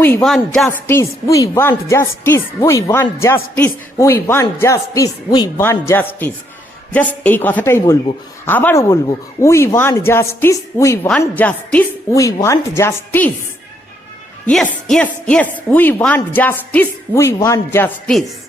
We want justice, we want justice, we want justice, we want justice, we want justice. Just এই কথাটাই বলবো, আবারও বলবো, we want justice, we want justice, we want justice. Yes yes yes, we want justice, we want justice.